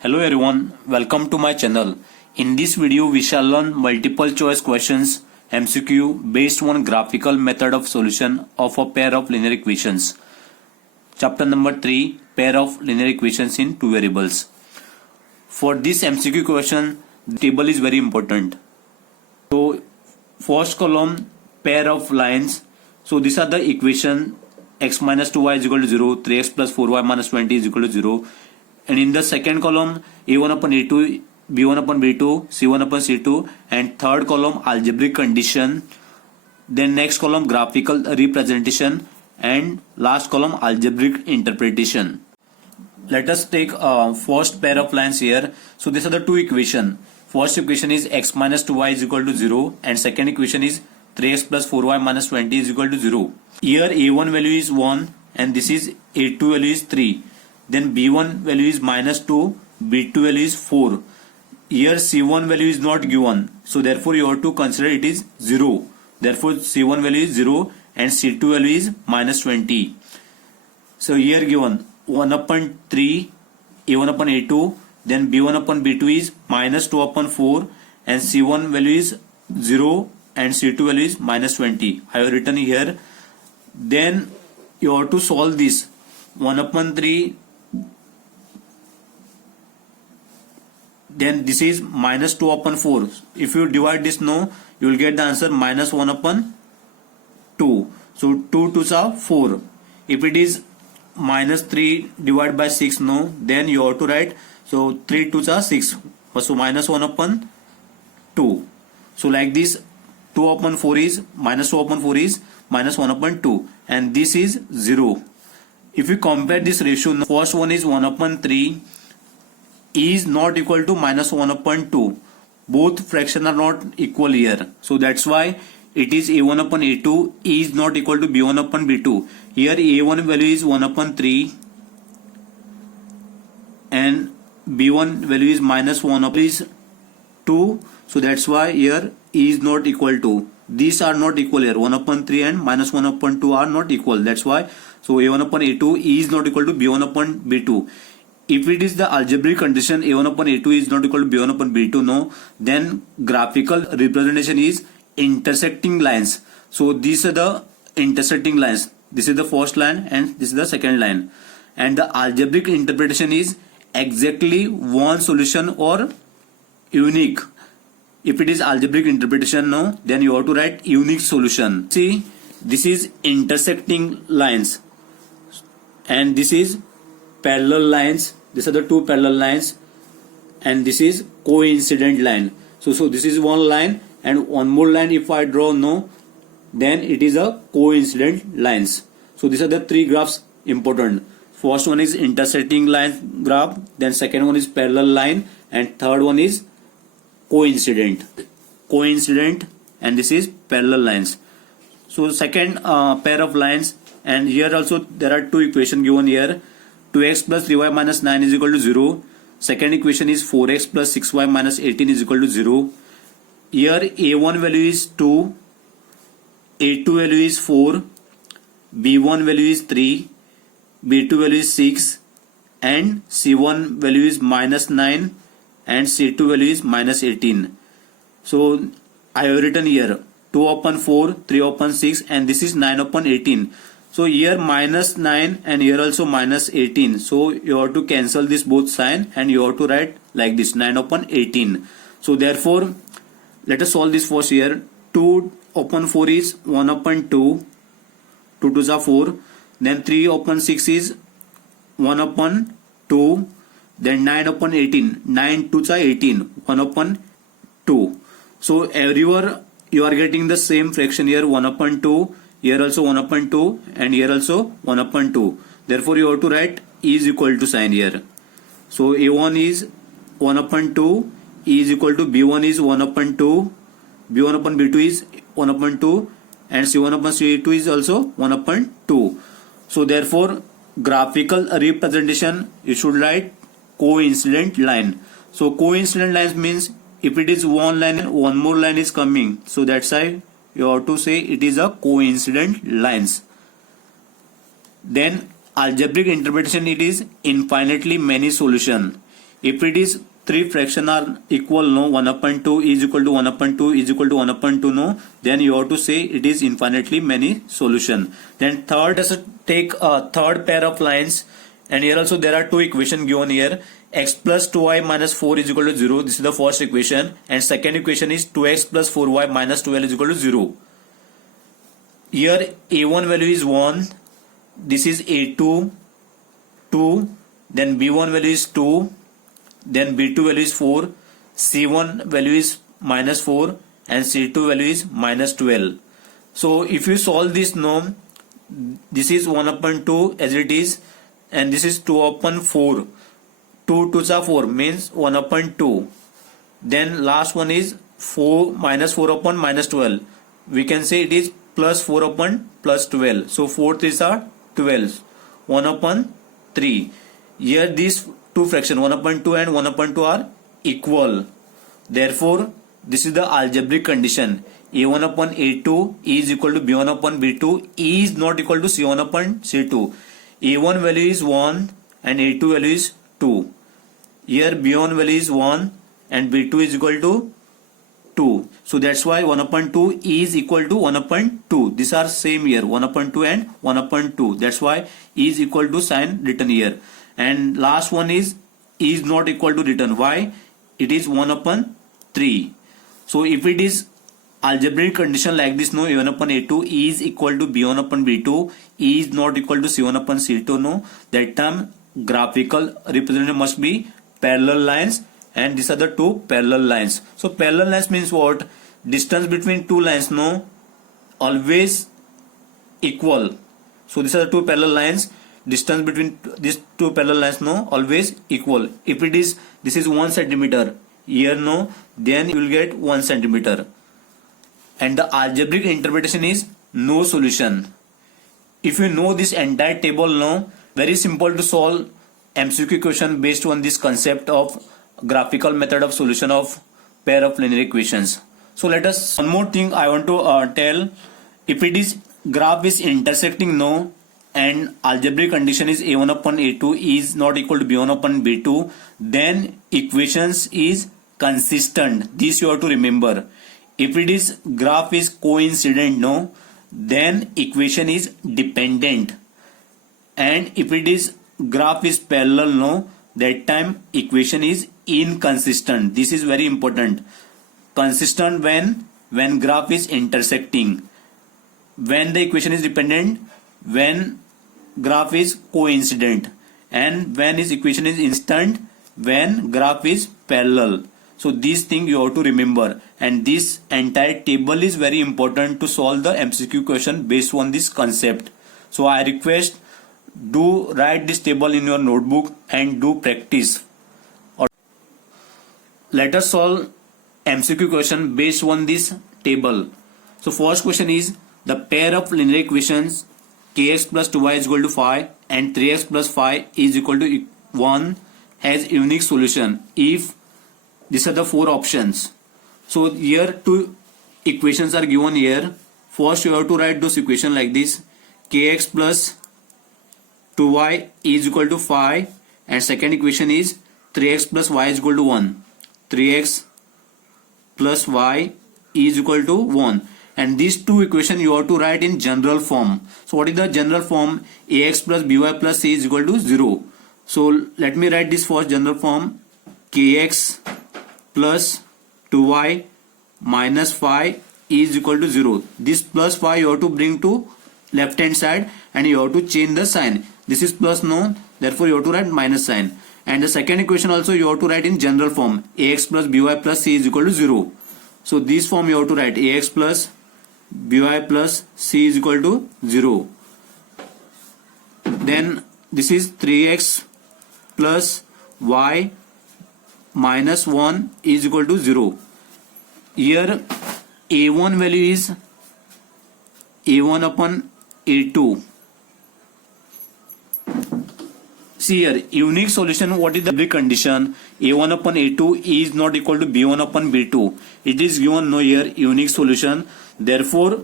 Hello everyone, welcome to my channel. In this video we shall learn multiple choice questions MCQ based on graphical method of solution of a pair of linear equations. Chapter number 3, pair of linear equations in two variables. For this MCQ question, the table is very important. So first column, pair of lines. So these are the equation x minus 2y is equal to 0, 3x plus 4y minus 20 is equal to 0. And in the second column, a1 upon a2, b1 upon b2, c1 upon c2, and third column algebraic condition. Then next column graphical representation, and last column algebraic interpretation. Let us take first pair of lines here. So these are the two equation. First equation is x minus 2y is equal to 0, and second equation is 3x plus 4y minus 20 is equal to 0. Here a1 value is 1 and this is a2 value is 3. Then b1 value is minus 2, b2 value is 4. Here c1 value is not given, so therefore you have to consider it is 0. Therefore c1 value is 0 and c2 value is minus 20. So here given 1 upon 3, a1 upon a2, then b1 upon b2 is minus 2 upon 4, and c1 value is 0 and c2 value is minus 20. I have written here. Then you have to solve this 1 upon 3. Then this is minus 2 upon 4. If you divide this, no, you will get the answer minus 1 upon 2. So 2 2s are 4. If it is minus 3 divided by 6, no, then you have to write, so 3 2s are 6. So minus 1 upon 2. So like this, 2 upon 4 is minus 2 upon 4 is minus 1 upon 2, and this is 0. If we compare this ratio, the first one is 1 upon 3 is not equal to minus 1 upon 2. Both fractions are not equal here. So that's why it is a1 upon a2 is not equal to b1 upon b2. Here a1 value is 1 upon 3 and b1 value is minus 1 upon 2. So that's why here e is not equal to. These are not equal here. 1 upon 3 and minus 1 upon 2 are not equal. That's why. So a1 upon a2 is not equal to b1 upon b2. If it is the algebraic condition a1 upon a2 is not equal to b1 upon b2, no, then graphical representation is intersecting lines. So these are the intersecting lines. This is the first line and this is the second line. And the algebraic interpretation is exactly one solution or unique. If it is algebraic interpretation, no, then you have to write unique solution. See, this is intersecting lines and this is parallel lines. These are the two parallel lines, and this is coincident line. So this is one line, and one more line if I draw, no, then it is a coincident lines. So these are the three graphs important. First one is intersecting line graph, then second one is parallel line, and third one is coincident, and this is parallel lines. So second pair of lines, and here also there are two equations given here. 2x plus 3y minus 9 is equal to 0. Second equation is 4x plus 6y minus 18 is equal to 0. Here a1 value is 2, a2 value is 4, b1 value is 3, b2 value is 6, and c1 value is minus 9, and c2 value is minus 18. So I have written here 2 upon 4, 3 upon 6, and this is 9 upon 18. So here minus 9 and here also minus 18. So you have to cancel this both sign and you have to write like this 9 upon 18. So therefore let us solve this first here. 2 upon 4 is 1 upon 2. 2 2s are 4. Then 3 upon 6 is 1 upon 2. Then 9 upon 18. 9 2s are 18. 1 upon 2. So everywhere you are getting the same fraction here, 1 upon 2. Here also 1 upon 2 and here also 1 upon 2. Therefore you have to write e is equal to sign here. So a1 is 1 upon 2, e is equal to b1 is 1 upon 2, b1 upon b2 is 1 upon 2, and c1 upon c2 is also 1 upon 2. So therefore graphical representation you should write coincident line. So coincident lines means if it is one line, one more line is coming. So that's why you have to say it is a coincident lines. Then algebraic interpretation, it is infinitely many solution. If it is three fraction are equal, no, 1 upon 2 is equal to 1 upon 2 is equal to 1 upon 2, no, then you have to say it is infinitely many solution. Then third, let's take a third pair of lines, and here also there are two equation given here. X plus 2y minus 4 is equal to 0. This is the first equation, and second equation is 2x plus 4y minus 12 is equal to 0. Here a1 value is 1, this is a2 2, then b1 value is 2, then b2 value is 4, c1 value is minus 4, and c2 value is minus 12. So if you solve this, no, this is 1 upon 2 as it is, and this is 2 upon 4. 2 2s are 4 means 1 upon 2. Then last one is 4 minus 4 upon minus 12. We can say it is plus 4 upon plus 12. So 4 3s are 12. 1 upon 3. Here these two fractions 1 upon 2 and 1 upon 2 are equal. Therefore, this is the algebraic condition. A1 upon A2 is equal to B1 upon B2 is not equal to C1 upon C2. A1 value is 1 and A2 value is 2. Here B1 value is 1 and B2 is equal to 2. So that's why 1 upon 2 is equal to 1 upon 2. These are same here, 1 upon 2 and 1 upon 2. That's why is equal to sign written here. And last one is not equal to written. Why? It is 1 upon 3. So if it is algebraic condition like this, no, A1 upon A2 is equal to B1 upon B2 is not equal to C1 upon C2, no, that time graphical representation must be parallel lines, and these are the two parallel lines. So parallel lines means what? Distance between two lines, no, always equal. So these are the two parallel lines. Distance between these two parallel lines, no, always equal. If it is, this is 1 centimeter here, no, then you will get 1 centimeter. And the algebraic interpretation is no solution. If you know this entire table, no, very simple to solve MCQ question based on this concept of graphical method of solution of pair of linear equations. So let us, one more thing I want to tell. If it is graph is intersecting, no, and algebraic condition is A1 upon A2 is not equal to B1 upon B2, then equations is consistent. This you have to remember. If it is graph is coincident, no, then equation is dependent. And if it is graph is parallel, no, that time equation is inconsistent. This is very important. Consistent when graph is intersecting. When the equation is dependent, when graph is coincident, and when his equation is instant, when graph is parallel. So these things you have to remember, and this entire table is very important to solve the MCQ question based on this concept. So I request, do write this table in your notebook and do practice. Or let us solve MCQ question based on this table. So first question is the pair of linear equations kx plus 2y is equal to 5 and 3x plus 5 is equal to 1 has unique solution if these are the four options. So here two equations are given here. First you have to write those equations like this: kx plus 2y is equal to 5, and second equation is 3x plus y is equal to 1. 3x plus y is equal to 1. And these two equations you have to write in general form. So what is the general form? Ax plus by plus c is equal to 0. So let me write this first general form: kx plus 2y minus 5 is equal to 0. This plus 5 you have to bring to left hand side and you have to change the sign. This is plus, no, therefore you have to write minus sign. And the second equation also you have to write in general form: ax plus by plus c is equal to 0. So this form you have to write: ax plus by plus c is equal to 0. Then this is 3x plus y minus 1 is equal to 0. Here a1 value is a1 upon a2. See here, unique solution. What is the big condition? A1 upon A2 is not equal to B1 upon B2. It is given, no, here unique solution. Therefore,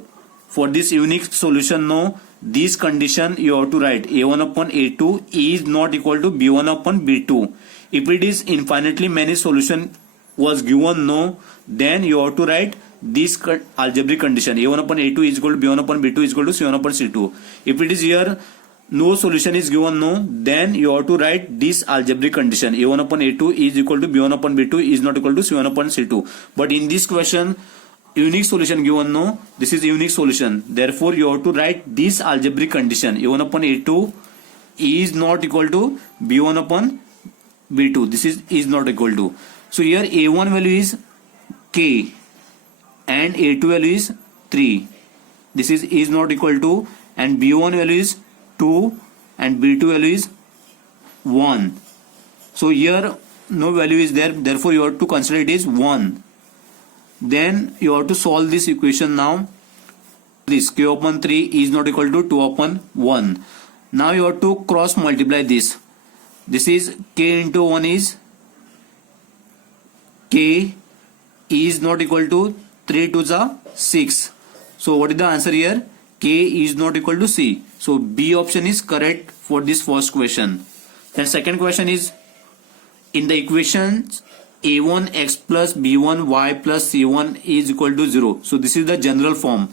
for this unique solution, no, this condition you have to write: A1 upon A2 is not equal to B1 upon B2. If it is infinitely many solution was given no, then you have to write this algebraic condition a1 upon a2 is equal to b1 upon b2 is equal to c1 upon c2. If it is here no solution is given no, then you have to write this algebraic condition a1 upon a2 is equal to b1 upon b2 is not equal to c1 upon c2. But in this question unique solution given no, this is unique solution, therefore you have to write this algebraic condition a1 upon a2 is not equal to b1 upon b2, this is not equal to. So here a1 value is k and a2 value is 3, this is not equal to, and b1 value is 2 and b2 value is 1. So here no value is there, therefore you have to consider it is 1. Then you have to solve this equation now. This k upon 3 is not equal to 2 upon 1. Now you have to cross multiply this. This is k into 1 is k is not equal to 3 to the 6. So what is the answer here? K is not equal to C. So B option is correct for this first question. Then second question is in the equations a1x plus b1y plus c1 is equal to 0. So this is the general form,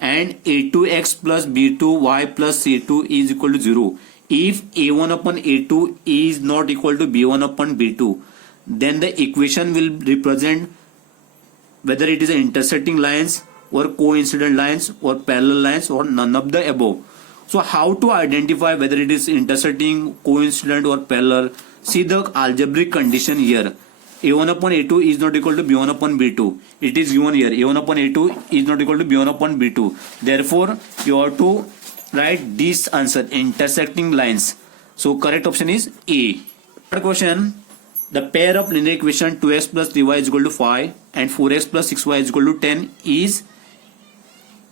and a2x plus b2y plus c2 is equal to 0. If a1 upon a2 is not equal to b1 upon b2, then the equation will represent whether it is intersecting lines or coincident lines or parallel lines or none of the above. So how to identify whether it is intersecting, coincident or parallel? See the algebraic condition here. a1 upon a2 is not equal to b1 upon b2. It is given here. a1 upon a2 is not equal to b1 upon b2. Therefore, you have to write this answer, intersecting lines. So correct option is A. Third question, the pair of linear equation 2x plus 3y is equal to 5 and 4x plus 6y is equal to 10 is,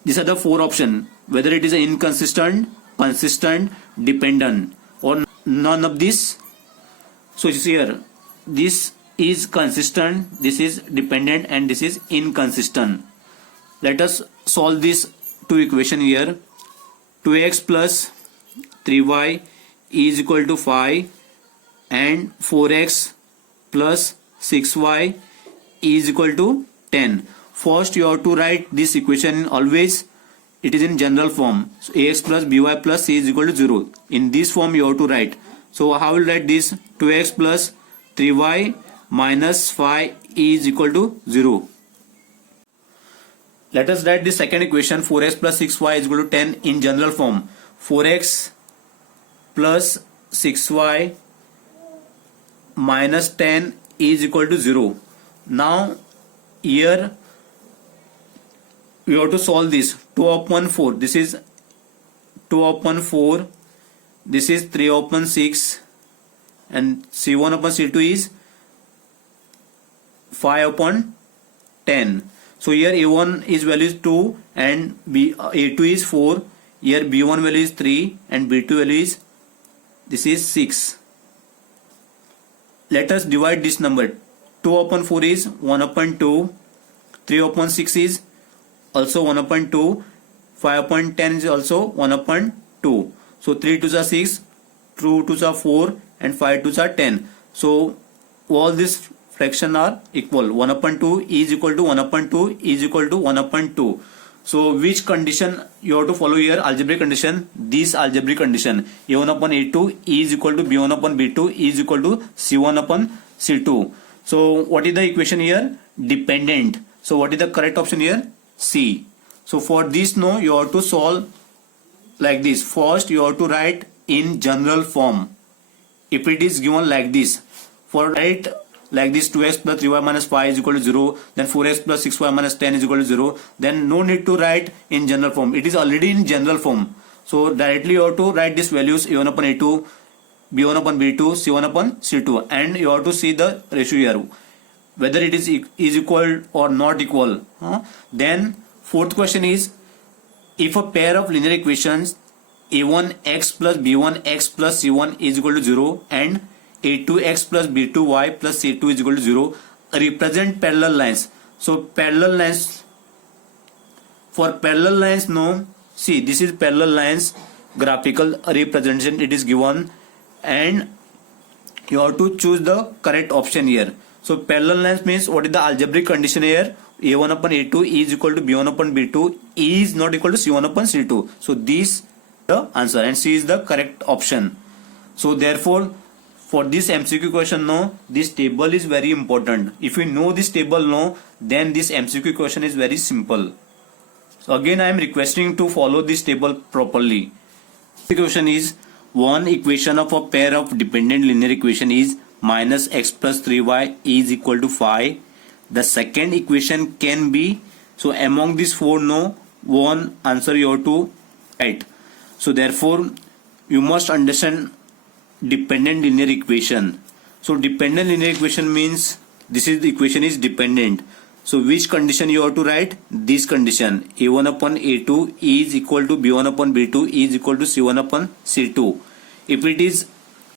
these are the four options, whether it is inconsistent, consistent, dependent or none of this. So you see here, this is consistent, this is dependent and this is inconsistent. Let us solve this two equation here. 2x plus 3y is equal to 5 and 4x plus 6y is equal to 10. First you have to write this equation always it is in general form. So ax plus by plus c is equal to 0. In this form you have to write. So how will write this? 2x plus 3y minus 5 is equal to 0. Let us write the second equation 4x plus 6y is equal to 10 in general form. 4x plus 6y minus 10 is equal to 0. Now here we have to solve this. 2 upon 4, this is 2 upon 4, this is 3 upon 6 and c1 upon c2 is 5 upon 10. So here a1 is value is 2 and a2 is 4. Here b1 value is 3 and b2 value is, this is 6. Let us divide this number. 2 upon 4 is 1 upon 2. 3 upon 6 is also 1 upon 2. 5 upon 10 is also 1 upon 2. So 3 to the 6, 2 to the 4 and 5 to the 10. So all these fraction are equal. 1 upon 2 is equal to 1 upon 2 is equal to 1 upon 2. So which condition you have to follow here? Algebraic condition. This algebraic condition a1 upon a2 is equal to b1 upon b2 is equal to c1 upon c2. So what is the equation here? Dependent. So what is the correct option here? C. So for this no, you have to solve like this. First you have to write in general form. If it is given like this, for write like this 2x plus 3y minus 5 is equal to 0, then 4x plus 6y minus 10 is equal to 0, then no need to write in general form. It is already in general form. So directly you have to write these values a1 upon a2, b1 upon b2, c1 upon c2, and you have to see the ratio here, whether it is equal or not equal. Then fourth question is, if a pair of linear equations a1x plus b1x plus c1 is equal to 0 and a2x plus b2y plus c2 is equal to 0, represent parallel lines. So parallel lines, for parallel lines no, see this is parallel lines graphical representation it is given, and You have to choose the correct option here. So parallelness means what is the algebraic condition here? A1 upon A2 is equal to B1 upon B2 is not equal to C1 upon C2. So this the answer, and C is the correct option. So therefore, for this MCQ question, no, this table is very important. If you know this table, no, then this MCQ question is very simple. So again, I am requesting to follow this table properly. The question is, one equation of a pair of dependent linear equation is minus x plus 3y is equal to 5. The second equation can be, so among these four, no, one answer you have to write. So therefore, you must understand dependent linear equation. So dependent linear equation means this is the equation is dependent. So which condition you have to write? This condition, A1 upon A2 is equal to B1 upon B2 is equal to C1 upon C2. If it is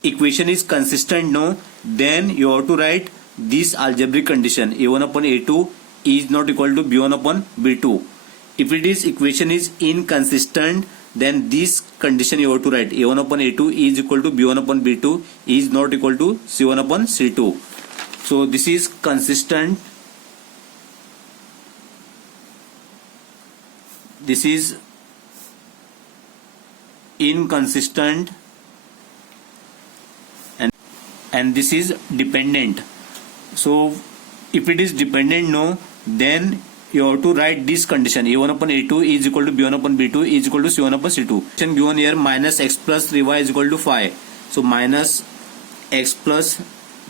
equation is consistent, no, then you have to write this algebraic condition, A1 upon A2 is not equal to B1 upon B2. If it is equation is inconsistent, then this condition you have to write, A1 upon A2 is equal to B1 upon B2 is not equal to C1 upon C2. So this is consistent. This is inconsistent, and this is dependent. So if it is dependent, no, then you have to write this condition, A1 upon A2 is equal to B1 upon B2 is equal to C1 upon C2. Condition given here, minus x plus 3y is equal to 5. So minus x plus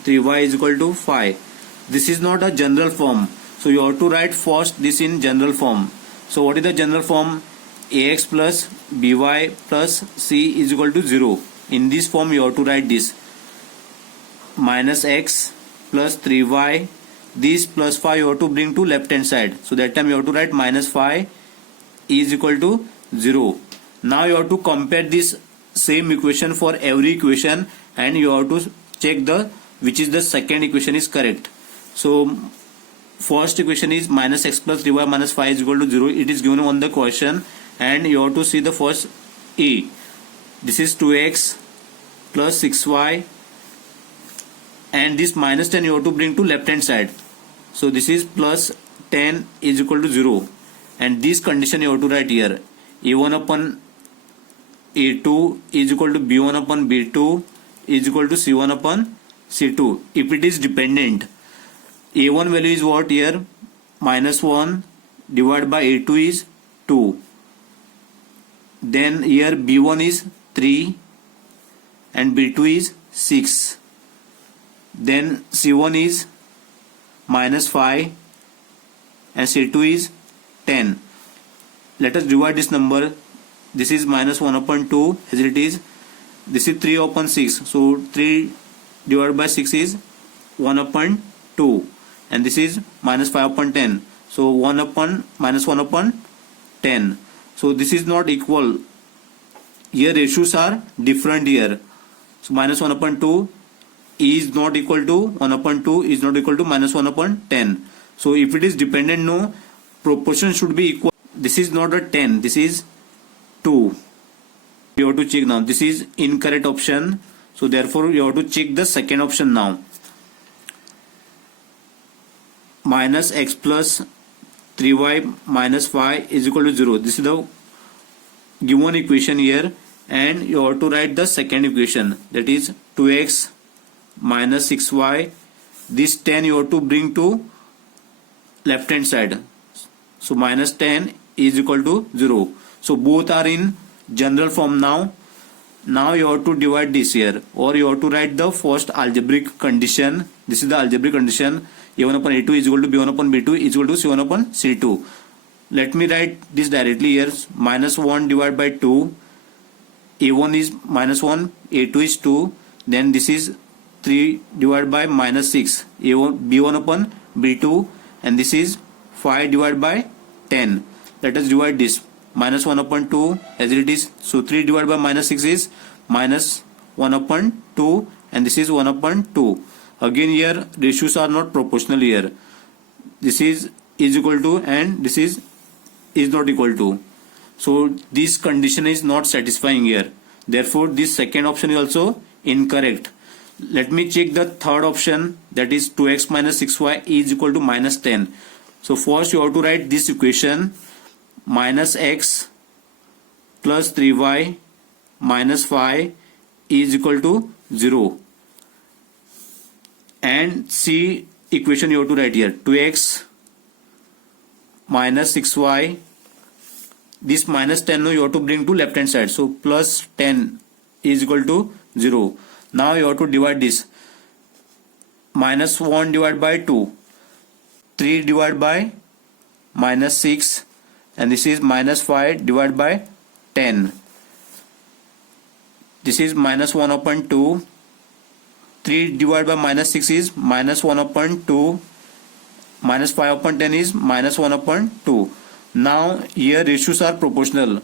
3y is equal to 5. This is not a general form. So you have to write first this in general form. So what is the general form? Ax plus by plus c is equal to 0. In this form you have to write this. Minus x plus 3y, this plus 5 you have to bring to left hand side. So that time you have to write minus 5 is equal to 0. Now you have to compare this same equation for every equation, and you have to check the which is the second equation is correct. So first equation is minus x plus 3y minus 5 is equal to 0. It is given on the question, and you have to see the first A. This is 2x plus 6y, and this minus 10 you have to bring to left hand side. So this is plus 10 is equal to 0, and this condition you have to write here, A1 upon A2 is equal to B1 upon B2 is equal to C1 upon C2. If it is dependent, A1 value is what here? Minus 1 divided by A2 is 2. Then here B1 is 3 and B2 is 6. Then C1 is minus 5 and C2 is 10. Let us divide this number. This is minus 1 upon 2 as it is. This is 3 upon 6. So 3 divided by 6 is 1 upon 2. And this is minus 5 upon 10. So 1 upon minus 1 upon 10. So this is not equal. Here ratios are different here. So minus 1 upon 2 is not equal to 1 upon 2 is not equal to minus 1 upon 10. So if it is dependent, no, proportion should be equal. This is not a 10. This is 2. You have to check now. This is incorrect option. So therefore you have to check the second option now. Minus x plus 3y minus 5 is equal to 0. This is the given equation here, and you have to write the second equation, that is 2x minus 6y. This 10 you have to bring to left hand side. So minus 10 is equal to 0. So both are in general form now. Now you have to divide this here, or you have to write the first algebraic condition. This is the algebraic condition. A1 upon A2 is equal to B1 upon B2 is equal to C1 upon C2. Let me write this directly here. Minus 1 divided by 2. A1 is minus 1, A2 is 2. Then this is 3 divided by minus 6. B1 upon B2, and this is 5 divided by 10. Let us divide this. Minus 1 upon 2 as it is. So 3 divided by minus 6 is minus 1 upon 2, and this is 1 upon 2. Again here ratios are not proportional here. This is equal to, and this is not equal to. So this condition is not satisfying here. Therefore this second option is also incorrect. Let me check the third option, that is 2x minus 6y is equal to minus 10. So first you have to write this equation, minus x plus 3y minus 5 is equal to 0. And C equation you have to write here, 2x minus 6y, this minus 10 no, you have to bring to left hand side, so plus 10 is equal to 0. Now you have to divide this, minus 1 divided by 2, 3 divided by minus 6, and this is minus 5 divided by 10. This is minus 1 upon 2, 3 divided by minus 6 is minus 1 upon 2, minus 5 upon 10 is minus 1 upon 2. Now here ratios are proportional.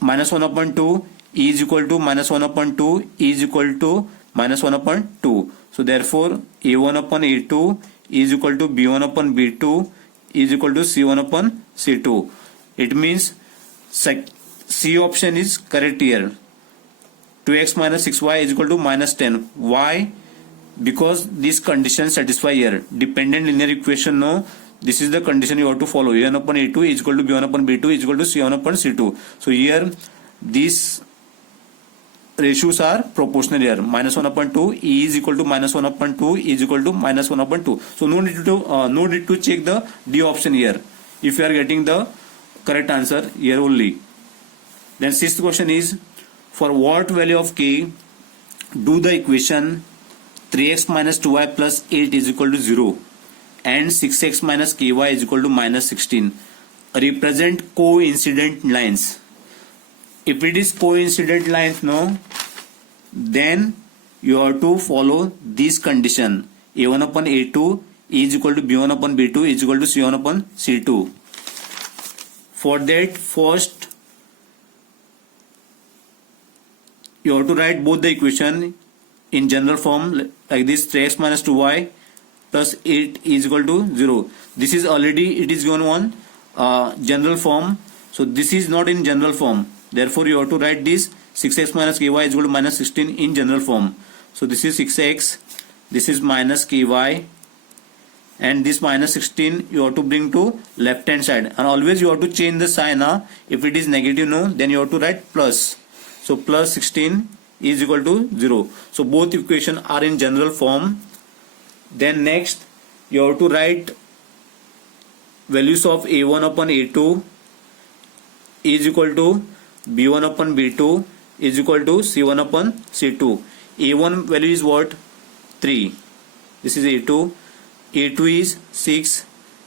Minus 1 upon 2 is equal to minus 1 upon 2 is equal to minus 1 upon 2. So therefore A1 upon A2 is equal to B1 upon B2 is equal to C1 upon C2. It means C option is correct here. 2x minus 6y is equal to minus 10. Why? Because this condition satisfy here. Dependent linear equation, no. This is the condition you have to follow. A1 upon A2 is equal to B1 upon B2 is equal to C1 upon C2. So here these ratios are proportional here. Minus 1 upon 2 is equal to minus 1 upon 2 is equal to minus 1 upon 2. So no need to check the D option here. If you are getting the correct answer here only. Then sixth question is, for what value of k do the equation 3x minus 2y plus 8 is equal to 0 and 6x minus ky is equal to minus 16 represent coincident lines? If it is coincident lines, no, then you have to follow this condition. A1 upon A2 is equal to B1 upon B2 is equal to C1 upon C2. For that, first you have to write both the equation in general form like this, 3x minus 2y plus 8 is equal to 0. This is already, it is given one general form, so this is not in general form. Therefore you have to write this 6x minus ky is equal to minus 16 in general form. So this is 6x, this is minus ky, and this minus 16 you have to bring to left hand side, and always you have to change the sign. If it is negative, no, then you have to write plus. So plus 16 is equal to 0. So both equations are in general form. Then next you have to write values of A1 upon A2 is equal to B1 upon B2 is equal to C1 upon C2. A1 value is what? 3. This is A2. A2 is 6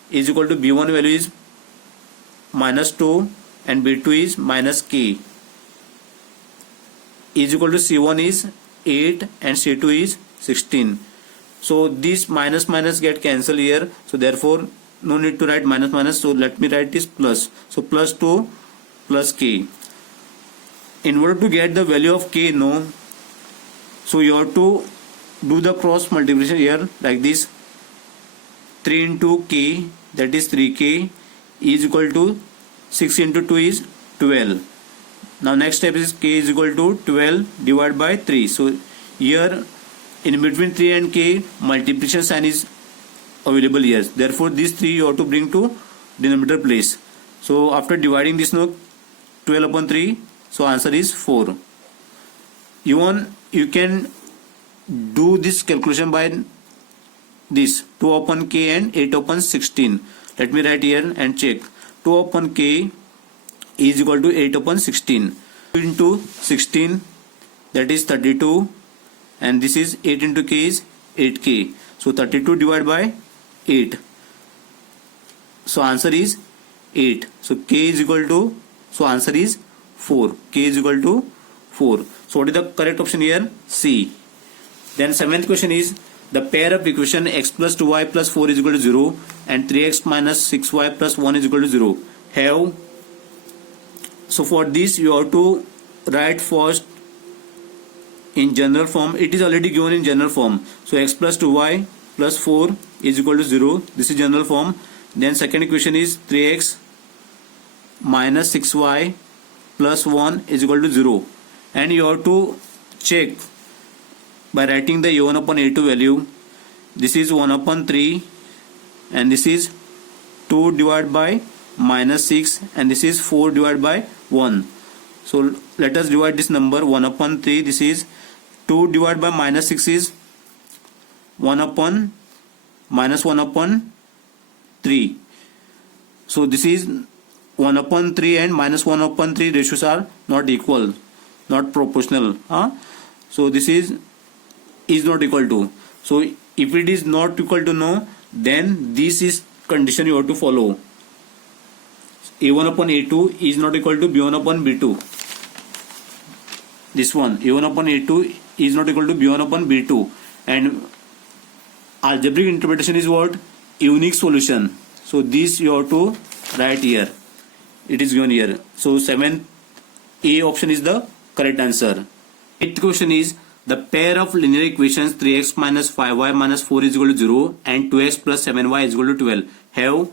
is equal to B1 value is minus 2 and B2 is minus k is equal to C1 is 8 and C2 is 16. So this minus minus get cancelled here. So therefore no need to write minus minus. So let me write this plus. So plus 2 plus k. In order to get the value of k, no, so you have to do the cross multiplication here like this. 3 into k, that is 3k, is equal to 6 into 2 is 12. Now next step is k is equal to 12 divided by 3. So here in between 3 and k, multiplication sign is available here. Therefore this 3 you have to bring to denominator place. So after dividing this, no, 12 upon 3, so answer is 4. Even you can do this calculation by this 2 upon k and 8 upon 16. Let me write here and check. 2 upon k is equal to 8 upon 16 into 16, that is 32, and this is 8 into k is 8k. So 32 divided by 8. So answer is 8. So k is equal to, so answer is 4. K is equal to 4. So what is the correct option here? C. Then seventh question is, the pair of equation x plus 2y plus 4 is equal to 0 and 3x minus 6y plus 1 is equal to 0 have. So for this you have to write first in general form. It is already given in general form. So x plus 2y plus 4 is equal to 0. This is general form. Then second equation is 3x minus 6y plus 1 is equal to 0. And you have to check by writing the a1 upon a2 value. This is 1 upon 3 and this is 2 divided by minus 6 and this is 4 divided by 1. So let us divide this number 1 upon 3. This is 2 divided by minus 6 is 1 upon minus 1 upon 3. So this is 1 upon 3 and minus 1 upon 3 ratios are not equal, not proportional. So this is not equal to. So if it is not equal to no, then this is condition you have to follow. A1 upon A2 is not equal to B1 upon B2. This one, A1 upon A2 is not equal to B1 upon B2. And algebraic interpretation is what? Unique solution. So this you have to write here. It is given here. So 7th A option is the correct answer. 8th question is the pair of linear equations 3x minus 5y minus 4 is equal to 0 and 2x plus 7y is equal to 12 have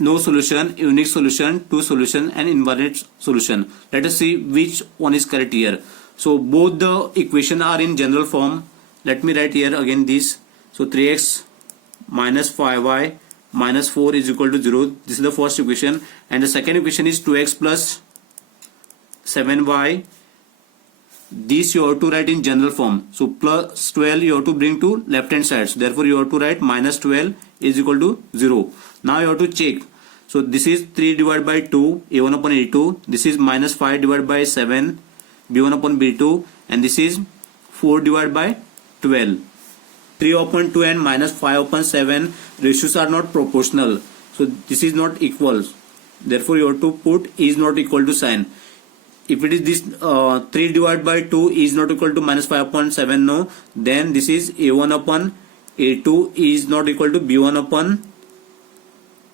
no solution, unique solution, two solution and invariant solution. Let us see which one is correct here. So both the equation are in general form. Let me write here again this. So 3x minus 5y minus 4 is equal to 0. This is the first equation. And the second equation is 2x plus 7y. This you have to write in general form. So plus 12 you have to bring to left hand side. So therefore you have to write minus 12 is equal to 0. Now you have to check. So this is 3 divided by 2 a1 upon a2. This is minus 5 divided by 7 b1 upon b2. And this is 4 divided by 12. 3 upon 2 and minus 5 upon 7 ratios are not proportional. So this is not equal. Therefore you have to put is not equal to sign. If it is this 3 divided by 2 is not equal to minus 5 upon 7 no, then this is a1 upon a2 is not equal to b1 upon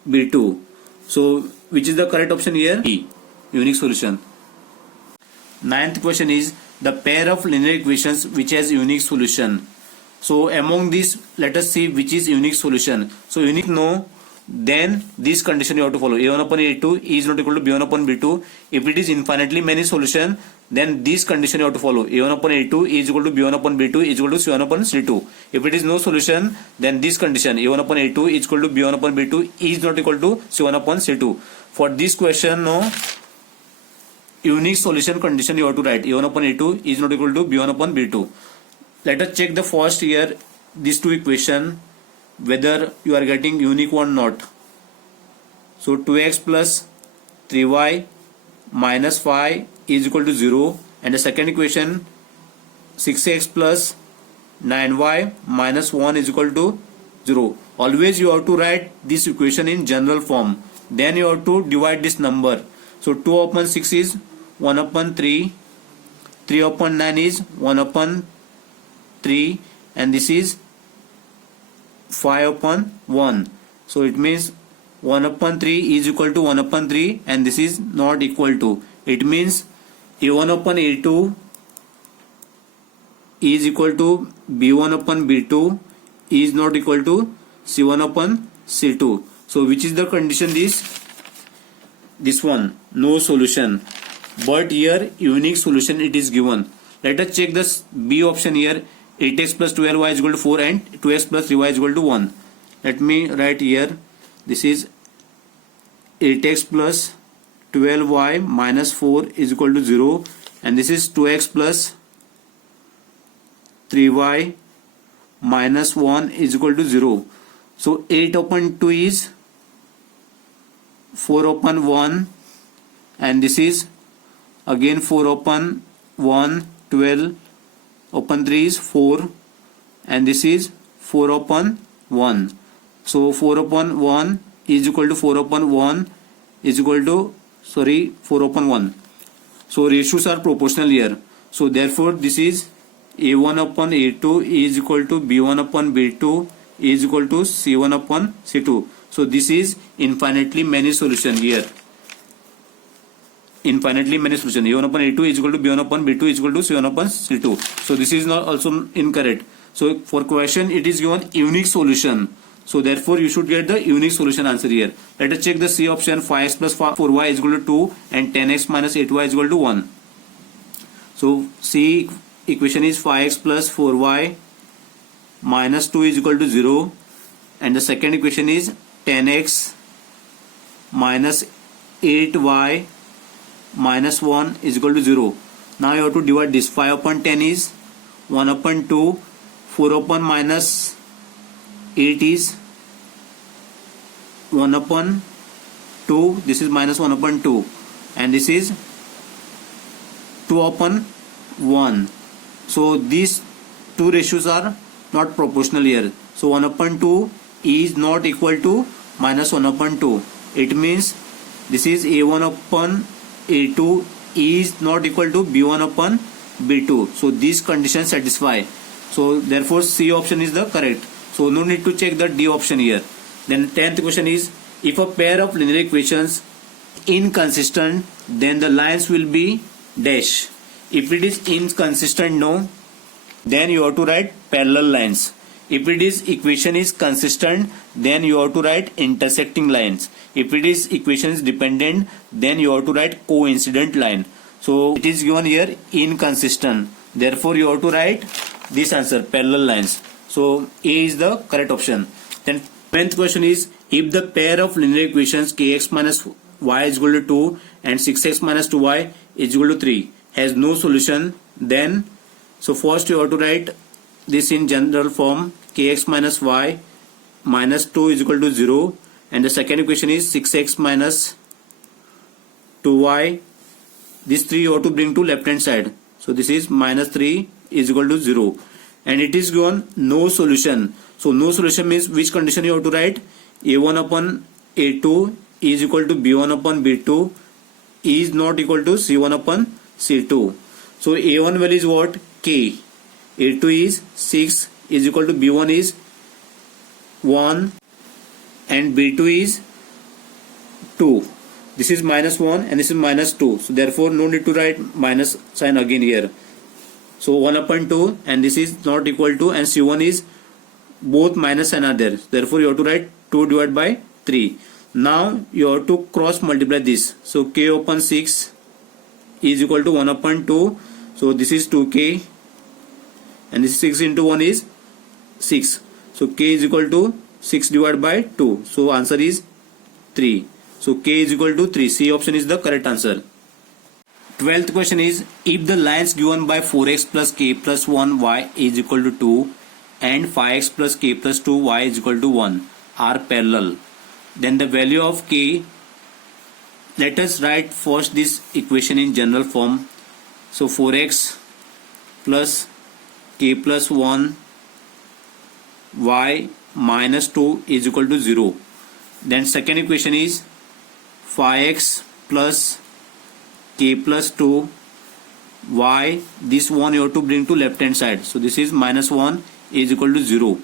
b2. So which is the correct option here? E, unique solution. 9th question is the pair of linear equations which has unique solution. So among these let us see which is unique solution. So unique no, then this condition you have to follow. A1 upon A2 is not equal to B1 upon B2. If it is infinitely many solution, then this condition you have to follow. A1 upon A2 is equal to B1 upon B2 is equal to C1 upon C2. If it is no solution, then this condition A1 upon A2 is equal to B1 upon B2 is not equal to C1 upon C2. For this question, no unique solution condition you have to write. A1 upon A2 is not equal to B1 upon B2. Let us check the first here, these two equation, whether you are getting unique or not. So 2x plus 3y minus 5 is equal to 0, and the second equation 6x plus 9y minus 1 is equal to 0. Always you have to write this equation in general form. Then you have to divide this number. So 2 upon 6 is 1 upon 3, 3 upon 9 is 1 upon 3, and this is 5 upon 1. So it means 1 upon 3 is equal to 1 upon 3 and this is not equal to. It means A1 upon A2 is equal to B1 upon B2 is not equal to C1 upon C2. So which is the condition? This one, no solution. But here unique solution it is given. Let us check this B option here. 8x plus 12y is equal to 4 and 2x plus 3y is equal to 1. Let me write here. This is 8x plus 12y minus 4 is equal to 0, and this is 2x plus 3y minus 1 is equal to 0. So 8 upon 2 is 4 upon 1, and this is again 4 upon 1, 12 upon 3 is 4, and this is 4 upon 1. So 4 upon 1 is equal to 4 upon 1 is equal to 4 upon 1. So ratios are proportional here. So therefore this is A1 upon A2 is equal to B1 upon B2 is equal to C1 upon C2. So this is infinitely many solution here. Infinitely many solution. A1 upon A2 is equal to B1 upon B2 is equal to C1 upon C2. So this is not also incorrect. So for question it is given unique solution. So therefore you should get the unique solution answer here. Let us check the C option. 5x plus 4y is equal to 2 and 10x minus 8y is equal to 1. So C equation is 5x plus 4y minus 2 is equal to 0, and the second equation is 10x minus 8y minus 1 is equal to 0. Now you have to divide this. 5 upon 10 is 1 upon 2, 4 upon minus 8 is 1 upon 2, this is minus 1 upon 2, and this is 2 upon 1. So these two ratios are not proportional here. So 1 upon 2 is not equal to minus 1 upon 2. It means this is A1 upon A2 is not equal to B1 upon B2. So these conditions satisfy. So therefore C option is the correct. So no need to check the D option here. Then 10th question is, if a pair of linear equations inconsistent, then the lines will be dash. If it is inconsistent, no, then you have to write parallel lines. If it is equation is consistent, then you have to write intersecting lines. If it is equation is dependent, then you have to write coincident line. So it is given here inconsistent. Therefore you have to write this answer, parallel lines. So A is the correct option. Then 10th question is, if the pair of linear equations kx minus y is equal to 2 and 6x minus 2y is equal to 3 has no solution, then so first you have to write this in general form, kx minus y minus 2 is equal to 0, and the second equation is 6x minus 2y. This 3 you have to bring to left hand side. So this is minus 3 is equal to 0, and it is given no solution. So no solution means which condition you have to write? A1 upon A2 is equal to B1 upon B2 is not equal to C1 upon C2. So A1 value is what? K. A2 is 6 is equal to B1 is 1 and B2 is 2. This is minus 1 and this is minus 2. So therefore no need to write minus sign again here. So 1 upon 2 and this is not equal to, and C1 is both minus sign are there. Therefore you have to write 2 divided by 3. Now you have to cross multiply this. So K upon 6 is equal to 1 upon 2. So this is 2K and this 6 into 1 is 6. So K is equal to 6 divided by 2. So answer is 3. So K is equal to 3. C option is the correct answer. 12th question is, if the lines given by 4x plus k plus 1 y is equal to 2 and 5x plus k plus 2 y is equal to 1 are parallel, then the value of k, let us write first this equation in general form. So 4x plus k plus 1 y minus 2 is equal to 0. Then second equation is 5x plus k plus 2 y, this one you have to bring to left hand side. So this is minus 1 is equal to 0.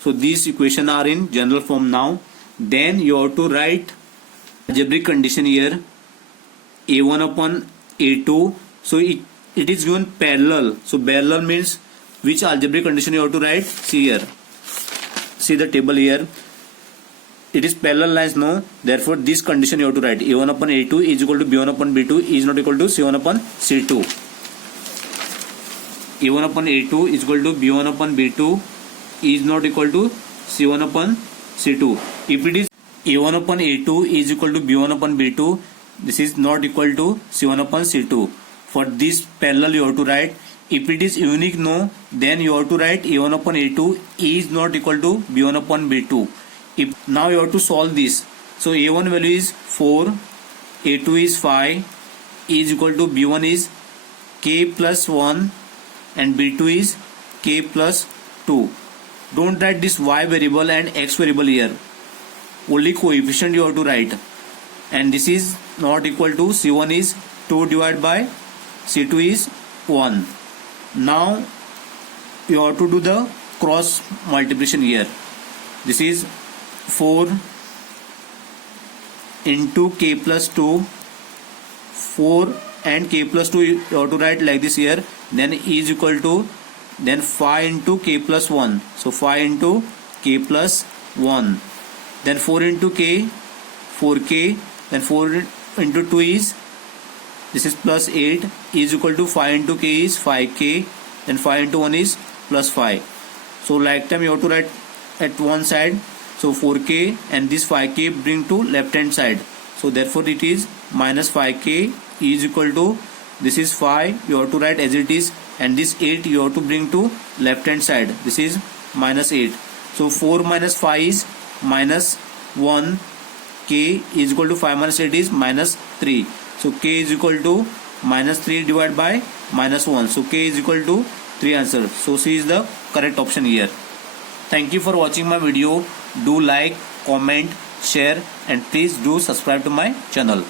So these equations are in general form now. Then you have to write algebraic condition here, a1 upon a2. So it is given parallel. So parallel means which algebraic condition you have to write? See here, see the table here. It is parallel lines, no. Therefore this condition you have to write, a1 upon a2 is equal to b1 upon b2 is not equal to c1 upon c2. a1 upon a2 is equal to b1 upon b2 is not equal to c1 upon c2. If it is a1 upon a2 is equal to b1 upon b2, this is not equal to c1 upon c2. For this parallel you have to write, if it is unique, no, then you have to write a1 upon a2 is not equal to b1 upon b2. If now you have to solve this. So a1 value is 4, a2 is 5 is equal to b1 is k plus 1 and b2 is k plus 2. Don't write this y variable and x variable here. Only coefficient you have to write. And this is not equal to c1 is 2 divided by c2 is 1. Now you have to do the cross multiplication here. This is 4 into k plus 2, 4 and k plus 2 you have to write like this here, then is equal to, then 5 into k plus 1. So 5 into k plus 1, then 4 into k, 4k, then 4 into 2 is, this is plus 8 is equal to 5 into k is 5k then 5 into 1 is plus 5. So like time you have to write at one side, so 4k and this 5k bring to left hand side, so therefore it is minus 5k is equal to, this is 5 you have to write as it is, and this 8 you have to bring to left hand side, this is minus 8. So 4 minus 5 is minus 1, k is equal to 5 minus 8 is minus 3. So k is equal to minus 3 divided by minus 1. So k is equal to 3 answer. So C is the correct option here. Thank you for watching my video. Do like, comment, share and please do subscribe to my channel.